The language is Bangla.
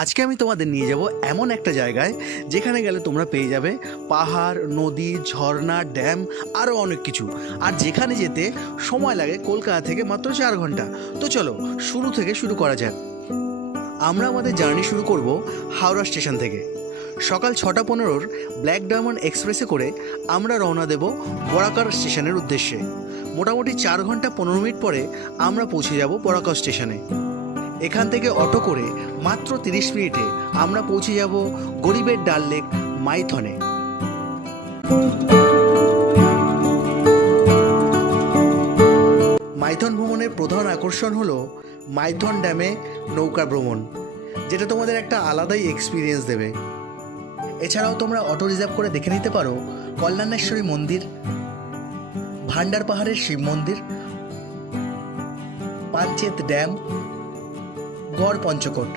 আজকে আমি তোমাদের নিয়ে যাব এমন একটা জায়গায় যেখানে গেলে তোমরা পেয়ে যাবে পাহাড়, নদী, ঝর্ণা, ড্যাম, আরও অনেক কিছু। আর যেখানে যেতে সময় লাগে কলকাতা থেকে মাত্র 4 ঘন্টা। তো চলো শুরু থেকে শুরু করা যাক। আমরা আমাদের জার্নি শুরু করব হাওড়া স্টেশন থেকে। সকাল 6:15 ব্ল্যাক ডায়মন্ড এক্সপ্রেসে করে আমরা রওনা দেব বরাকর স্টেশনের উদ্দেশ্যে। মোটামুটি 4 ঘন্টা 15 মিনিট পরে আমরা পৌঁছে যাব বরাকর স্টেশনে। এখান থেকে অটো করে মাত্র 30 মিনিটে আমরা পৌঁছে যাব গরিবের ডাল লেক মাইথনে। মাইথন ভ্রমণের প্রধান আকর্ষণ হলো মাইথন ড্যামে নৌকা ভ্রমণ, যেটা তোমাদের একটা আলাদাই এক্সপিরিয়েন্স দেবে। এছাড়াও তোমরা অটো রিজার্ভ করে দেখে নিতে পারো কল্যাণেশ্বরী মন্দির, ভান্ডার পাহাড়ের শিব মন্দির, পাঞ্চেত ড্যাম, গড় পঞ্চকোট।